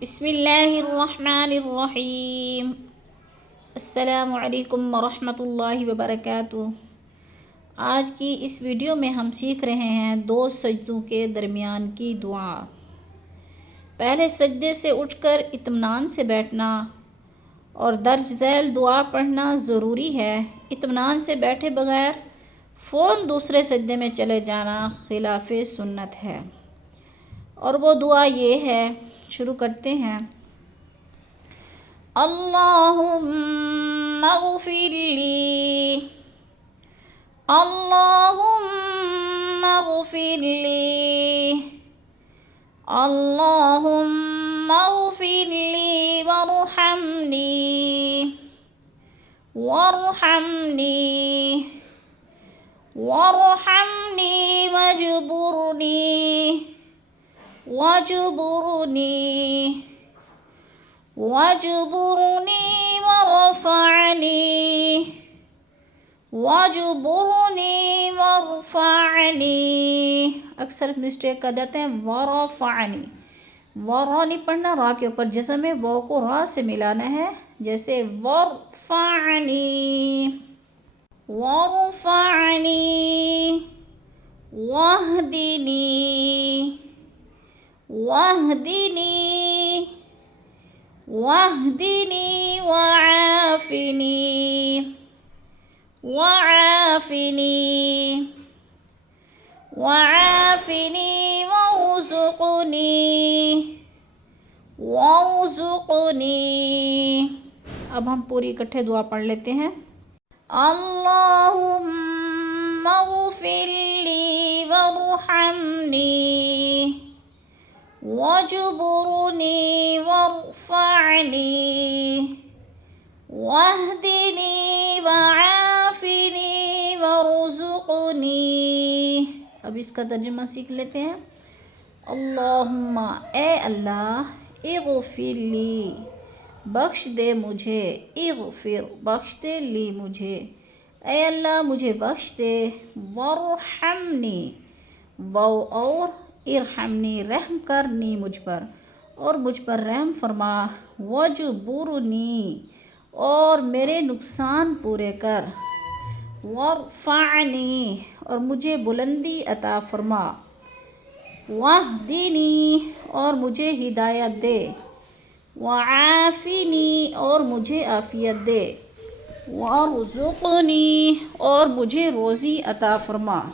बिस्मिल्लाहिर्रहमानिर्रहीम। अस्सलामुअलैकुम वरहमतुल्लाहि वबरकातुहू। आज की इस वीडियो में हम सीख रहे हैं दो सजदों के दरमियान की दुआ। पहले सजदे से उठकर इत्मीनान से बैठना और दर्ज झैल दुआ पढ़ना ज़रूरी है। इत्मीनान से बैठे बगैर फ़ौरन दूसरे सजदे में चले जाना खिलाफ़े सुन्नत है। और वो दुआ ये है, शुरू करते हैं। अल्लाहुम्मा ग़फ़िरली, अल्लाहुम्मा ग़फ़िरली, अल्लाहुम्मा ग़फ़िरली वरहमनी, वरहमनी, वरहमनी वजबुरनी, वजबुरनी, वजबुरनी वरफ़अनी, वजबुरनी वरफ़अनी। अक्सर मिस्टेक कर जाते हैं, वरफ़अनी। रा नहीं पढ़ना, रा के ऊपर जिस्म है, वो को रा से मिलाना है, जैसे वरफ़अनी, वरफ़अनी, वहदिनी, वहदिनी, वहदिनी वआफ़िनी, वआफ़िनी, वआफ़िनी वरज़ुक़नी, वरज़ुक़नी। अब हम पूरी इकट्ठे दुआ पढ़ लेते हैं। अल्लाहुम्मा ग़फ़िरली वरहमनी, वजबुरनी वरफ़अनी, वहदिनी वआफ़िनी वरज़ुक़नी। अब इसका तर्जुमा सीख लेते हैं। अल्लाहुम्मा, ए अल्लाह, इग़फ़िरली, बख्श दे मुझे, इग़फ़िर, बख्श दे ली मुझे, ए अल्लाह मुझे बख्श दे, वरहमनी, वो और इरहमनी, रहम करनी मुझ पर और मुझ पर रहम फरमा, वजबुरनी, और मेरे नुकसान पूरे कर, वरफ़अनी, और मुझे बुलंदी अता फरमा, वहदिनी, और मुझे हिदायत दे, वआफ़िनी, और मुझे आफ़ियत दे, वरज़ुक़नी, और मुझे रोज़ी अता फरमा।